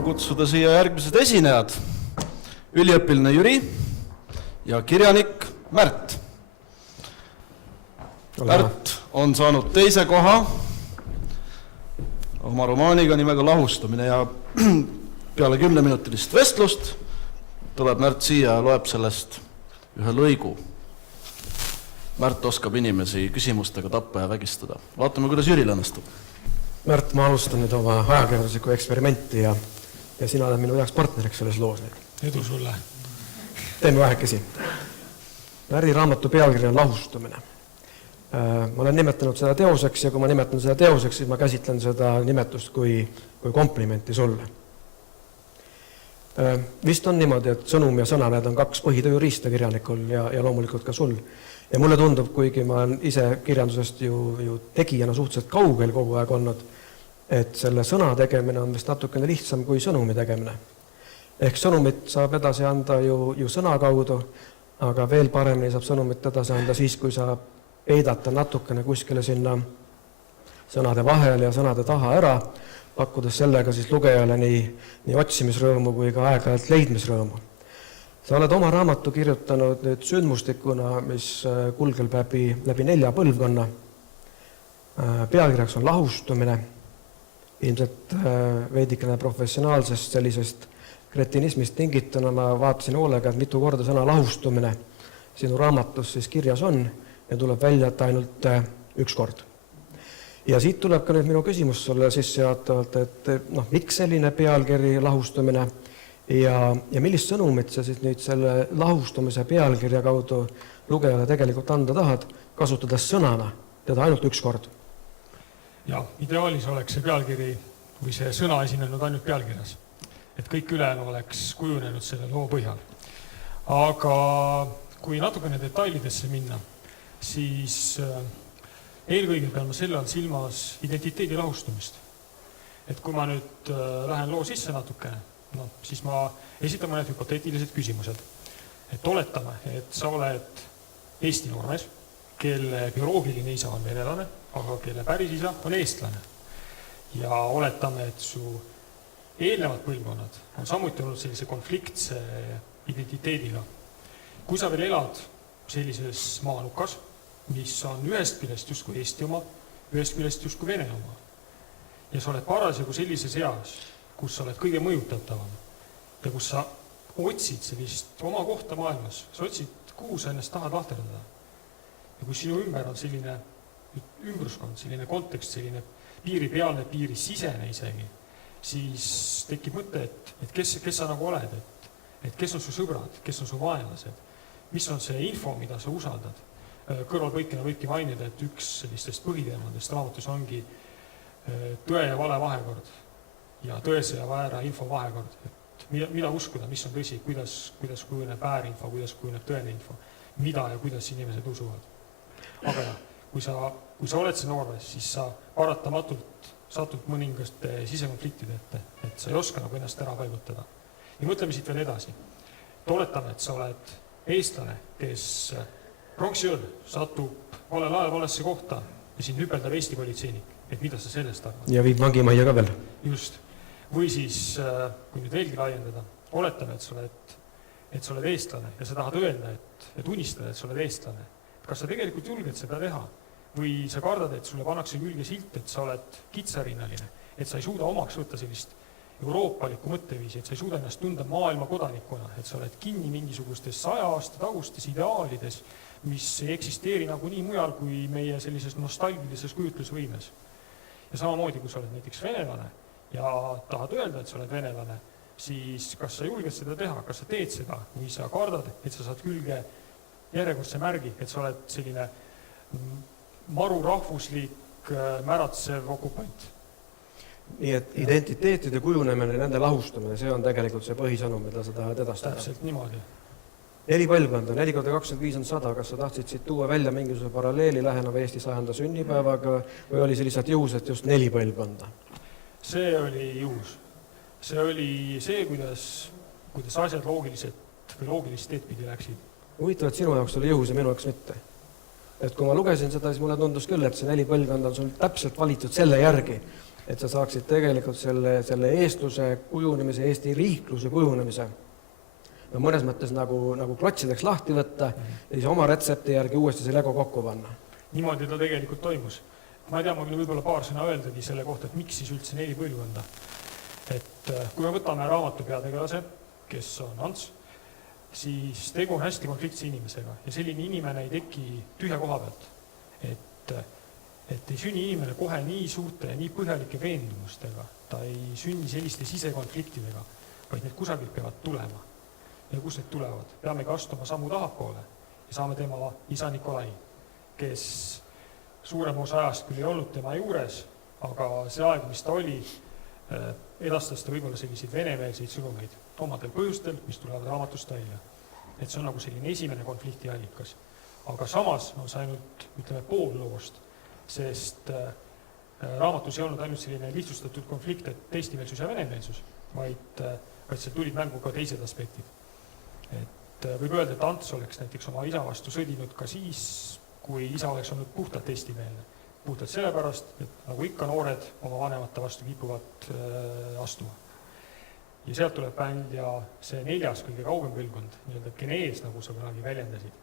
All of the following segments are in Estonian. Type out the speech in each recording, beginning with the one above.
au kutsuda siia järgmised esinejad. Üliõpiline Jüri ja kirjanik Märt. Märt on saanud teise koha oma romaaniga nimega Lahustamine ja peale 10-minutilist vestlust tuleb Märt siia ja loeb sellest ühe lõigu. Märt oskab inimesi küsimustega tappa ja vägistada. Vaatame, kuidas Jüril õnnestub. Märt, ma alustan nüüd oma ajakirjanduslikku eksperimenti ja sina oled minu heaks partneriks selles loos. Edu sulle. Teeme vähekesi. Märdi raamatu pealkiri on Lahustamine. Ma olen nimetanud seda teoseks ja kui ma nimetan seda teoseks, siis ma käsitlen seda nimetust kui komplimenti sulle. Vist on niimoodi, et sõnum ja sõna, need on kaks põhitööriista kirjanikul ja loomulikult ka sul. Ja mulle tundub, kuigi ma olen ise kirjandusest ju tegijana suhteliselt kaugel kogu aeg olnud, et selle sõna tegemine on vist natukene lihtsam kui sõnumi tegemine. Ehk sõnumit saab edasi anda ju sõna kaudu, aga veel paremini saab sõnumit edasi anda siis, kui sa peidata natukene kuskile sinna sõnade vahel ja sõnade taha ära, pakkudes sellega siis lugejale nii otsimisrõõmu kui ka aeg-ajalt leidmisrõõmu. Sa oled oma raamatu kirjutanud nüüd sündmustikuna, mis kulgel läbi 4 põlvkonna. Pealkirjaks on Lahustumine, ilmselt veidikene professionaalsest sellisest kretinismist tingituna. Ma vaatasin hoolega, et mitu korda sõna lahustumine sinu raamatus siis kirjas on ja tuleb välja, et ainult üks kord. Ja siit tuleb ka nüüd minu küsimus sulle sissejuhatavalt, et miks selline pealkiri Lahustumine ja millist sõnumit sa siis nüüd selle lahustumise pealkirja kaudu lugejale tegelikult anda tahad, kasutades sõnana teda ainult üks kord? Ja ideaalis oleks see pealkiri või see sõna esinenud ainult pealkirjas, et kõik ülejäänu oleks kujunenud selle loo põhjal. Aga kui natukene detailidesse minna, siis eelkõige pean ma selle all silmas identiteedi lahustumist. Et kui ma nüüd lähen loo sisse natukene, siis ma esitan mõned hüpoteetilised küsimused. Et oletame, et sa oled Eesti noormees, kelle bioloogiline isa on venelane, aga kelle päris isa on eestlane. Ja oletame, et su eelnevad põlvkonnad on samuti olnud sellise konfliktse identiteediga. Kui sa veel elad sellises maanukas, mis on ühest küljest justkui Eesti oma, ühest küljest justkui Vene oma. Ja sa oled parasjagu sellises eas, kus sa oled kõige mõjutatavam ja kus sa otsid sellist oma kohta maailmas, sa otsid, kuhu sa ennast tahad lahterdada. Ja kui sinu ümber on selline ümbruskond, selline kontekst, selline piiripealne, piirisisene isegi, siis tekib mõte, et kes sa nagu oled, et kes on su sõbrad, kes on su vaenlased, mis on see info, mida sa usaldad. Kõrvalpõikena võibki mainida, et üks sellistest põhiteemadest raamatus ongi tõe ja vale vahekord ja tõese ja väära info vahekord. Et mida uskuda, mis on tõsi, kuidas kujuneb väärinfo, kuidas kujuneb tõene info, mida ja kuidas inimesed usuvad. Aga kui sa oled see noormees, siis sa paratamatult satud mõningaste sisekonfliktide ette, et sa ei oska nagu ennast ära paigutada. Ja mõtleme siit veel edasi. Oletame, et sa oled eestlane, kes pronksiööl satub valel ajal valesse kohta ja siin hüpeldab Eesti politseinik, et mida sa sellest arvad. Ja viib vangimajja ka veel. Just. Või siis, kui nüüd veelgi laiendada, oletame, et sa oled eestlane ja sa tahad öelda, et unistada, et sa oled eestlane. Kas sa tegelikult julged seda teha? Või sa kardad, et sulle pannakse külge silt, et sa oled kitsarinnaline, et sa ei suuda omaks võtta sellist euroopalikku mõtteviisi, et sa ei suuda ennast tunda maailma kodanikuna, et sa oled kinni mingisugustes 100 aasta tagustes ideaalides, mis ei eksisteeri nagu nii mujal kui meie sellises nostalgilises kujutlusvõimes. Ja samamoodi, kui sa oled näiteks venelane ja tahad öelda, et sa oled venelane, siis kas sa julged seda teha, kas sa teed seda või sa kardad, et sa saad külge järjekordse märgi, et sa oled selline maru rahvuslik märatsev okupant. Nii et identiteetide kujunemine, nende lahustamine, see on tegelikult see põhisõnum, mida sa tahad edastada. Täpselt niimoodi. 4 põlvkonda, 4 × 25 on 100. Kas sa tahtsid siit tuua välja mingisuguse paralleeli läheneva Eesti 100. sünnipäevaga või oli see lihtsalt juhus, et just 4 põlvkonda? See oli juhus. See oli see, kuidas asjad loogilist teed pidi läksid. Huvitav, et sinu jaoks oli juhus ja minu jaoks mitte. Et kui ma lugesin seda, siis mulle tundus küll, et see 4 põlvkonda on sul täpselt valitud selle järgi, et sa saaksid tegelikult selle eestluse kujunemise, Eesti riikluse kujunemise mõnes mõttes nagu klotsideks lahti võtta ja siis oma retsepti järgi uuesti see Lego kokku panna. Niimoodi ta tegelikult toimus. Ma ei tea, ma võin võib-olla paar sõna öeldagi selle kohta, et miks siis üldse 4 põlvkonda. Et kui me võtame raamatu peategelase, kes on Ants, siis tegu on hästi konfliktse inimesega ja selline inimene ei teki tühja koha pealt. Et ei sünni inimene kohe nii suurte ja nii põhjalike veendumustega, ta ei sünni selliste sisekonfliktidega, vaid need kusagilt peavad tulema. Ja kus need tulevad? Peamegi astuma sammu tahapoole ja saame tema isa Nikolai, kes suurem osa ajast küll ei olnud tema juures, aga see aeg, mis ta oli, edastas ta võib-olla selliseid venemeelseid sõnumeid omadel põhjustel, mis tulevad raamatust välja. Et see on nagu selline esimene konflikti allikas. Aga samas on see ainult, ütleme, pool loost, sest raamatus ei olnud ainult selline lihtsustatud konflikt, et eestimeelsus ja venemeelsus, vaid see tulid mängu ka teised aspektid. Et võib öelda, et Ants oleks näiteks oma isa vastu sõdinud ka siis, kui isa oleks olnud puhtalt eestimeelne. Puhtalt sellepärast, et nagu ikka noored oma vanemate vastu kipuvad astuma. Ja sealt tuleb välja see 4. kõige kaugem põlvkond, nii-öelda genees, nagu sa kunagi väljendasid.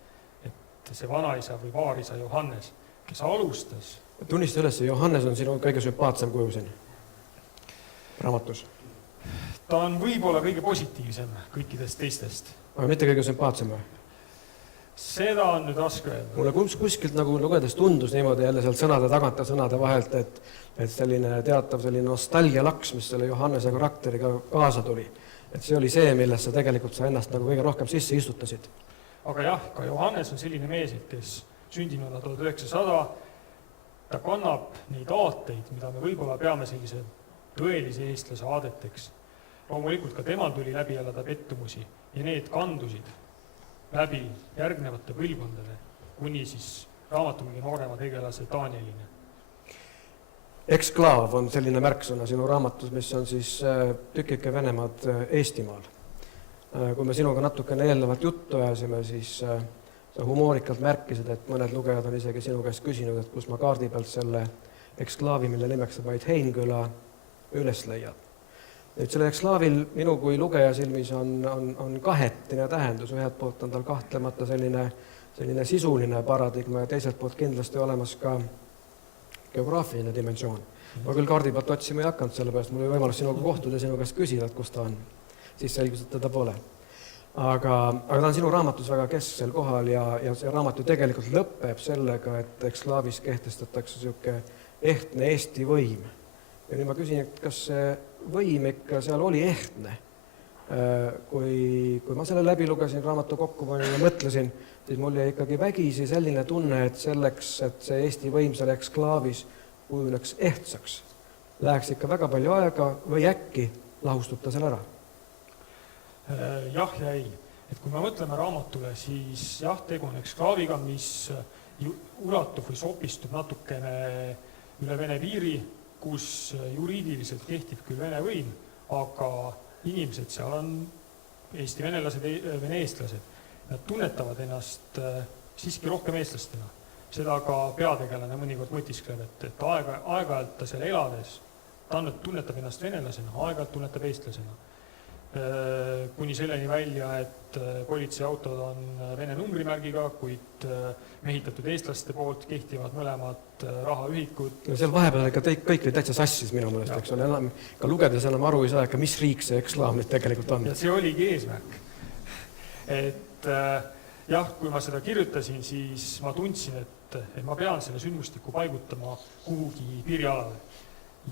Et see vanaisa või vaarisa Johannes, kes alustas. Tunnista üles, Johannes on sinu kõige sümpaatsem kuju siin raamatus. Ta on võib-olla kõige positiivsem kõikidest teistest. Aga mitte kõige sümpaatsem või? Seda on nüüd raske öelda. Mulle kuskilt nagu lugedes tundus niimoodi jälle sealt sõnade tagant ja sõnade vahelt, et selline teatav selline nostalgialaks, mis selle Johannese karakteriga kaasa tuli. Et see oli see, millesse tegelikult sa ennast nagu kõige rohkem sisse istutasid. Aga jah, ka Johannes on selline mees, kes sündinud 1900, ta kannab neid aateid, mida me võib-olla peame sellise tõelise eestlase aadeteks. Loomulikult ka temal tuli läbi elada pettumusi ja need kandusid läbi järgnevate põlvkondade, kuni siis raamatu kõige noorema tegelase Danielini. Eksklaav on selline märksõna sinu raamatus, mis on siis tükike Venemaad Eestimaal. Kui me sinuga natukene eelnevalt juttu ajasime, siis sa humoorikalt märkisid, et mõned lugejad on isegi sinu käest küsinud, et kus ma kaardi pealt selle eksklaavi, mille nimeks on vaid Heinküla, üles leiad. Nüüd selle ekslaavil minu kui lugeja silmis on kahetine tähendus. Ühelt poolt on tal kahtlemata selline sisuline paradigma ja teiselt poolt kindlasti olemas ka geograafiline dimensioon. Ma küll kaardi pealt otsima ei hakanud, sellepärast mul oli võimalus sinuga kohtuda ja sinu käest küsida, et kus ta on. Siis selgus, et teda pole. Aga ta on sinu raamatus väga kesksel kohal ja see raamat ju tegelikult lõpeb sellega, et eksklaavis kehtestatakse selline ehtne Eesti võim. Ja nüüd ma küsin, et kas see võim ikka seal oli ehtne. Kui ma selle läbi lugesin, raamatu kokku panin ja mõtlesin, siis mul jäi ikkagi vägisi selline tunne, et selleks, et see Eesti võim seal eksklaavis kujuneks ehtsaks, läheks ikka väga palju aega või äkki lahustub ta seal ära? Jah ja ei. Et kui me mõtleme raamatule, siis jah, tegu on eksklaaviga, mis ulatub või sopistub natukene üle Vene piiri, kus juriidiliselt kehtib küll Vene võim, aga inimesed seal on Eesti venelased, vene eestlased. Nad tunnetavad ennast siiski rohkem eestlastena. Seda ka peategelane mõnikord mõtiskleb, et aeg-ajalt ta seal elades, ta tunnetab ennast venelasena, aeg-ajalt tunnetab eestlasena. Kuni selleni välja, et politseiautod on Vene numbrimärgiga, kuid mehitatud eestlaste poolt kehtivad mõlemad rahaühikud. Seal vahepeal ikka kõik oli täitsa sassis minu mõelest, eks ole, enam, ka lugedes enam aru ei saa, mis riik see ekslaam nüüd tegelikult on. Ja see oligi eesmärk. Et jah, kui ma seda kirjutasin, siis ma tundsin, et ma pean selle sündmustiku paigutama kuhugi piirialale.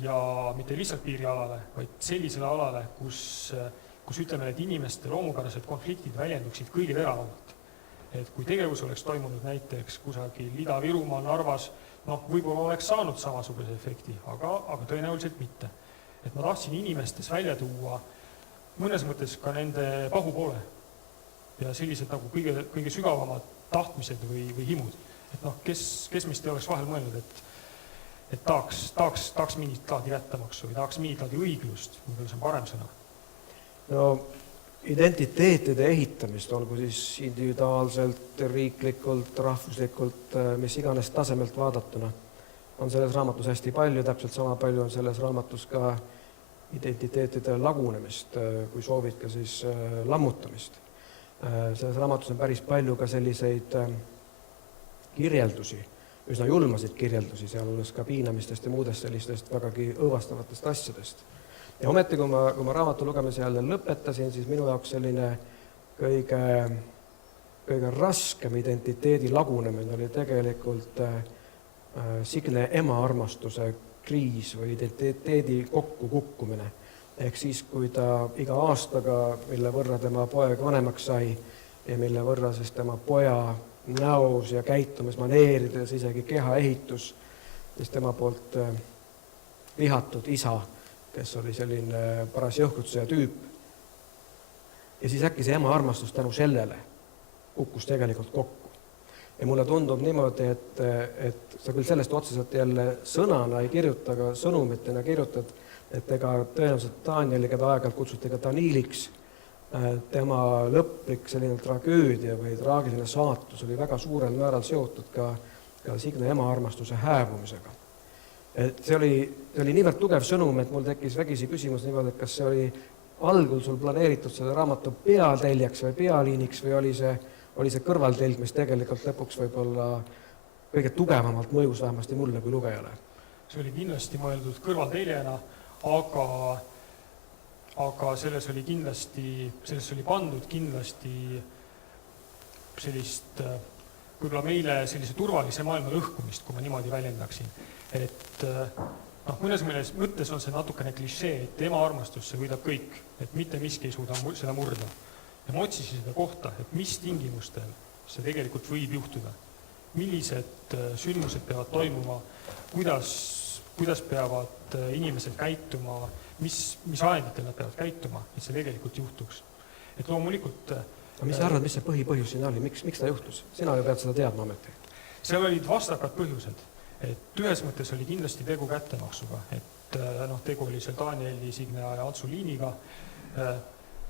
Ja mitte lihtsalt piirialale, vaid sellisele alale, kus ütleme, et inimeste loomupärased konfliktid väljenduksid kõige teravamalt. Et kui tegevus oleks toimunud näiteks kusagil Ida-Virumaal, Narvas, võib-olla oleks saanud samasuguse efekti, aga tõenäoliselt mitte. Et ma tahtsin inimestes välja tuua mõnes mõttes ka nende pahupoole ja sellised nagu kõige sügavamad tahtmised või himud. Et kes meist ei oleks vahel mõelnud, et tahaks mingit laadi kättemaksu või tahaks mingit laadi õiglust, võib-olla see on parem sõna. No identiteetide ehitamist, olgu siis individuaalselt, riiklikult, rahvuslikult, mis iganes tasemelt vaadatuna, on selles raamatus hästi palju, täpselt sama palju on selles raamatus ka identiteetide lagunemist, kui soovid ka siis lammutamist. Selles raamatus on päris palju ka selliseid kirjeldusi, üsna julmasid kirjeldusi, sealhulgas ka piinamistest ja muudest sellistest vägagi õõvastavatest asjadest. Ja ometi, kui ma raamatu lugemise jälle lõpetasin, siis minu jaoks selline kõige raskem identiteedi lagunemine oli tegelikult Signe ema armastuse kriis või identiteedi kokkukukkumine. Ehk siis, kui ta iga aastaga, mille võrra tema poeg vanemaks sai ja mille võrra siis tema poja näos ja käitumismaneerides, isegi kehaehitus, siis tema poolt vihatud isa, kes oli selline paras jõhkrutuse tüüp. Ja siis äkki see ema armastus tänu sellele kukkus tegelikult kokku. Ja mulle tundub niimoodi, et sa küll sellest otseselt jälle sõnana ei kirjuta, aga sõnumitena kirjutad, et ega tõenäoliselt Danieli, keda aeg-ajalt kutsuti ka Daniiliks, tema lõplik selline tragöödia või traagiline saatus oli väga suurel määral seotud ka Signe ema armastuse hääbumisega. Et see oli niivõrd tugev sõnum, et mul tekkis vägisi küsimus niimoodi, et kas see oli algul sul planeeritud selle raamatu peateljaks või pealiiniks või oli see kõrvaltelg, mis tegelikult lõpuks võib-olla kõige tugevamalt mõjus vähemasti mulle kui lugejale. See oli kindlasti mõeldud kõrvalteljena, aga selles oli pandud kindlasti sellist, võib-olla meile sellise turvalise maailma lõhkumist, kui ma niimoodi väljendaksin. Et mõnes mõttes on see natukene klišee, et ema armastusse võidab kõik, et mitte miski ei suuda seda murda. Ja ma otsisin seda kohta, et mis tingimustel see tegelikult võib juhtuda. Millised sündmused peavad toimuma, kuidas peavad inimesed käituma, mis ajenditel nad peavad käituma, et see tegelikult juhtuks. Et loomulikult... Aga mis sa arvad, mis see põhipõhjus siin oli? Miks ta juhtus? Sina ju pead seda teadma ometi. Seal olid vastakad põhjused. Et ühes mõttes oli kindlasti tegu kättemaksuga. Et tegu oli seal Danieli, Signe ja Antsu liiniga.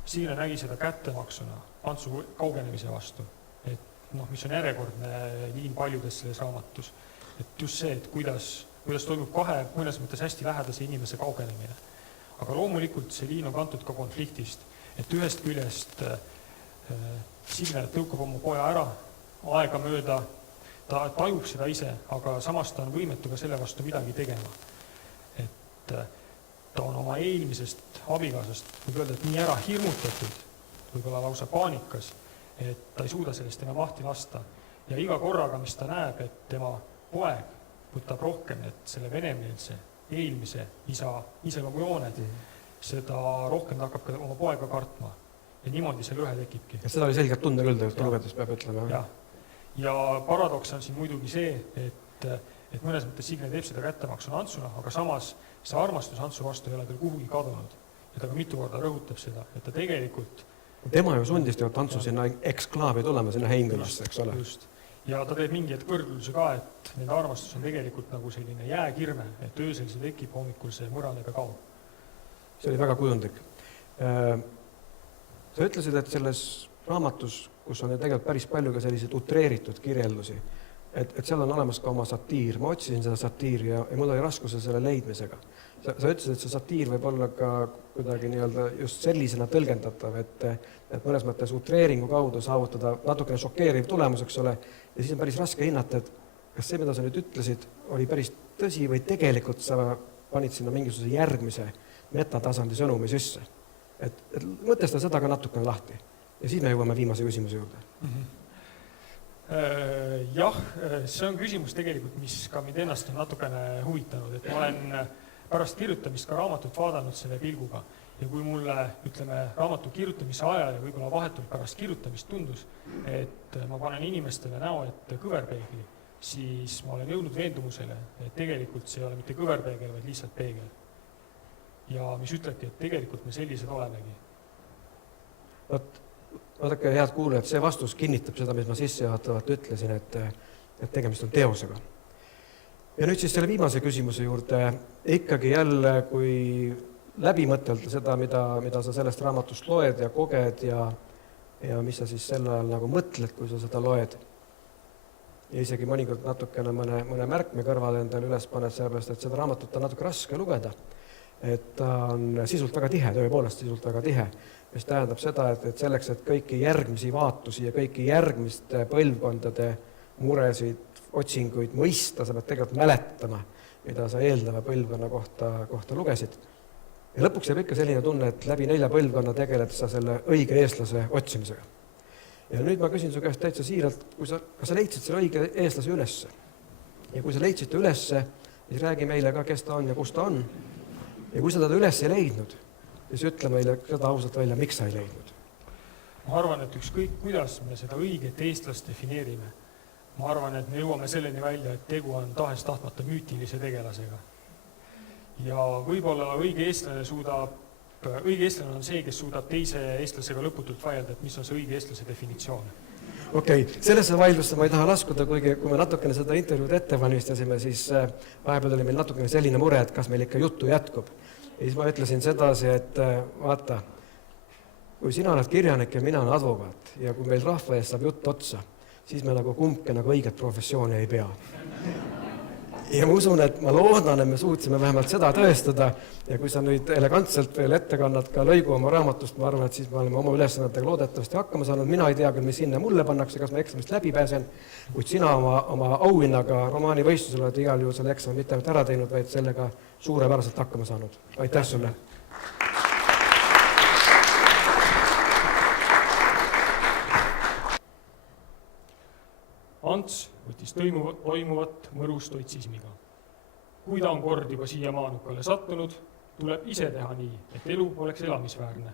Signe nägi seda kättemaksuna Antsu kaugenemise vastu, et mis on järjekordne liin paljudes selles raamatus. Et just see, et kuidas toimub kahe mõnes mõttes hästi lähedase inimese kaugenemine. Aga loomulikult see liin on kantud ka konfliktist, et ühest küljest Signe tõukab oma poja ära, aega mööda, ta tajub seda ise, aga samas ta on võimetu ka selle vastu midagi tegema. Et ta on oma eelmisest abikaasast, võib öelda, et nii ära hirmutatud, võib-olla lausa paanikas, et ta ei suuda sellest tema mahti lasta. Ja iga korraga, mis ta näeb, et tema poeg võtab rohkem, et selle venemeelse eelmise isa iseloomujooned, seda rohkem ta hakkab ka oma poega kartma. Ja niimoodi see lõhe tekibki. Ja seda oli selgelt tunda küll, et lugedes peab ütlema. Ja paradoks on siin muidugi see, et mõnes mõttes Signe teeb seda kättemaksuna Antsuna, aga samas see armastus Antsu vastu ei ole tal kuhugi kadunud. Ja ta ka mitu korda rõhutab seda, et ta tegelikult... Tema ju sundis teevad Antsu sinna eksklaavi tulema, sinna Heingülasse, eks ole. Just. Ja ta teeb mingi kõrguluse ka, et nende armastus on tegelikult nagu selline jääkirme, et öösel see tekib, hommikul see mõraneb ja kaob. See oli väga kujundlik. Sa ütlesid, et selles raamatus, kus on tegelikult päris palju ka selliseid utreeritud kirjeldusi, et seal on olemas ka oma satiir. Ma otsisin seda satiiri ja mul oli raskuse selle leidmisega. Sa ütlesid, et see satiir võib olla ka kuidagi just sellisena tõlgendatav, et mõnes mõttes utreeringu kaudu saavutada natukene šokeeriv tulemus, eks ole, ja siis on päris raske hinnata, et kas see, mida sa nüüd ütlesid, oli päris tõsi või tegelikult sa panid sinna mingisuguse järgmise metatasandi sõnumi sisse. Et mõtesta seda ka natukene lahti. Ja siis me jõuame viimase küsimuse juurde. Jah, see on küsimus tegelikult, mis ka mind ennast on natukene huvitanud, et ma olen pärast kirjutamist ka raamatut vaadanud selle pilguga ja kui mulle, raamatu kirjutamise ajal ja võib-olla vahetult pärast kirjutamist tundus, et ma panen inimestele näo ette kõverpeegli, siis ma olen jõudnud veendumusele, et tegelikult see ei ole mitte kõverpeegel, vaid lihtsalt peegel. Ja mis ütlebki, et tegelikult me sellised olemegi. Vaadake, head kuulajad, see vastus kinnitab seda, mis ma sissejuhatavalt ütlesin, et tegemist on teosega. Ja nüüd siis selle viimase küsimuse juurde, ikkagi jälle, kui läbi mõtelda seda, mida sa sellest raamatust loed ja koged ja mis sa siis sel ajal nagu mõtled, kui sa seda loed, ja isegi mõnikord natukene mõne märkme kõrvale endale üles paned, sellepärast, et seda raamatut on natuke raske lugeda. Et ta on sisult väga tihe, tõepoolest sisult väga tihe, mis tähendab seda, et selleks, et kõiki järgmisi vaatusi ja kõiki järgmiste põlvkondade muresid, otsinguid mõista, sa pead tegelikult mäletama, mida sa eeldava põlvkonna kohta lugesid. Ja lõpuks jääb ikka selline tunne, et läbi 4 põlvkonna tegeled sa selle õige eestlase otsimisega. Ja nüüd ma küsin su käest täitsa siiralt, kas sa leidsid selle õige eestlase ülesse? Ja kui sa leidsid ta ülesse, siis räägi meile ka, kes ta on ja kus ta on. Ja kui sa teda üles ei leidnud, siis ütle meile seda ausalt välja, miks sa ei leidnud. Ma arvan, et ükskõik kuidas me seda õiget eestlast defineerime, ma arvan, et me jõuame selleni välja, et tegu on tahes-tahtmata müütilise tegelasega. Ja võib-olla õige eestlane on see, kes suudab teise eestlasega lõputult vaielda, et mis on see õige eestlase definitsioon. Okei, sellesse vaidlusse ma ei taha laskuda, kuigi kui me natukene seda intervjuud ette valmistasime, siis vahepeal oli meil natukene selline mure, et kas meil ikka juttu jätkub. Ja siis ma ütlesin sedasi, et vaata, kui sina oled kirjanik ja mina olen advokaat ja kui meil rahva ees saab jutt otsa, siis me nagu kumbki nagu õiget professiooni ei pea. Ja ma usun, et ma loodan, et me suutsime vähemalt seda tõestada ja kui sa nüüd elegantselt veel ette kannad ka lõigu oma raamatust, ma arvan, et siis me oleme oma ülesannetega loodetavasti hakkama saanud. Mina ei tea küll, mis sinna mulle pannakse, kas ma eksamist läbi pääsen, kuid sina oma auhinnaga romaani võistlusel oled igal juhul selle eksami mitte ainult ära teinud, vaid sellega suurepäraselt hakkama saanud. Aitäh sulle! Ants võttis toimuvat mõrus toitsismiga. Kui ta on kord juba siia maanukale sattunud, tuleb ise teha nii, et elu oleks elamisväärne.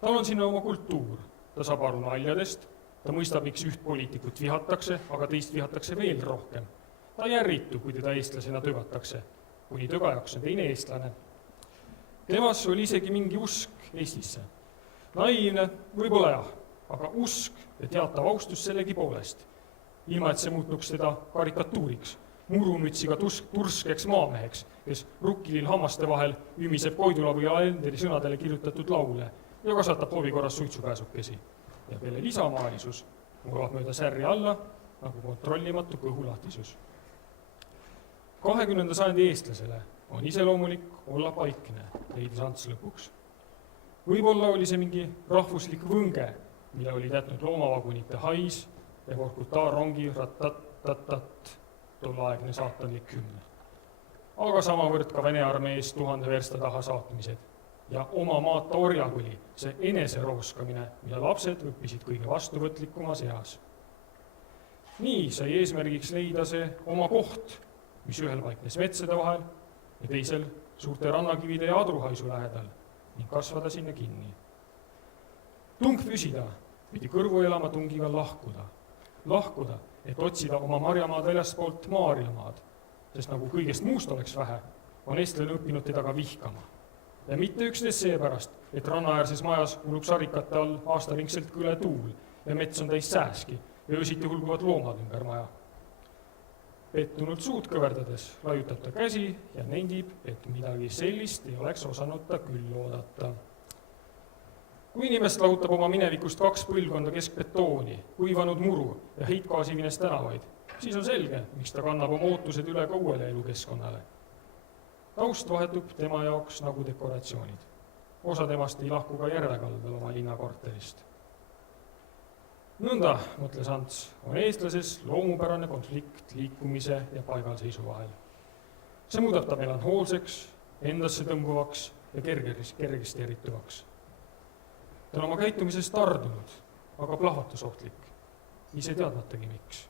Tal on sinna oma kultuur, ta saab aru naljadest, ta mõistab, miks üht poliitikut vihatakse, aga teist vihatakse veel rohkem. Ta järritu, kui teda eestlasena tögatakse, kuni tögajaks on teine eestlane. Temas oli isegi mingi usk Eestisse. Naiivne, võib-olla jah, aga usk ja teatav austus sellegi poolest. Ilma, et see muutnuks teda karikatuuriks, murumütsiga turskeks maameheks, kes rukkilil hammaste vahel ümiseb Koidula või Alenderi sõnadele kirjutatud laule ja kasvatab hoovikorras suitsupääsukesi. Ja kelle lisamaalisus murab mööda särri alla nagu kontrollimatu kõhulahtisus. 20. sajandi eestlasele on iseloomulik olla paikne, leidis Ants lõpuks. Võib-olla oli see mingi rahvuslik võnge, mille oli tätnud loomavagunite hais ja Vorkuta-rongi ratat-tatat, tolleaegne saatanlik hümn. Aga samavõrd ka Vene armees 1000 versta taha saatmised ja oma maata orjakõli, see eneserooskamine, mida lapsed õppisid kõige vastuvõtlikumas eas. Nii sai eesmärgiks leida see oma koht, mis ühel paiknes metsade vahel ja teisel suurte rannakivide ja adruhaisu lähedal ning kasvada sinna kinni. Tung püsida pidi kõrvu elama tungiga lahkuda, et otsida oma marjamaad väljaspoolt Maarjamaad, sest nagu kõigest muust oleks vähe, on eestlane õppinud teda ka vihkama. Ja mitte üksnes seepärast, et rannaäärses majas ulub sarikate all aastaringselt kõle tuul ja mets on täis sääski ja öösiti hulguvad loomad ümber maja. Pettunud suud kõverdades laiutab ta käsi ja nendib, et midagi sellist ei oleks osanud ta küll oodata. Kui inimest lahutab oma minevikust 2 põlvkonda keskbetooni, kuivanud muru ja heitgaasivines tänavaid, siis on selge, miks ta kannab oma ootused üle ka uuele elukeskkonnale. Taust vahetub tema jaoks nagu dekoratsioonid. Osa temast ei lahku ka järvekaldel oma linnakorterist. Nõnda, mõtles Ants, on eestlases loomupärane konflikt liikumise ja paigalseisu vahel. See muudab ta melanhoolseks, endasse tõmbuvaks ja kergesti erituvaks. Ta on oma käitumisest tardunud, aga plahvatusohtlik, ise teadmatagi miks.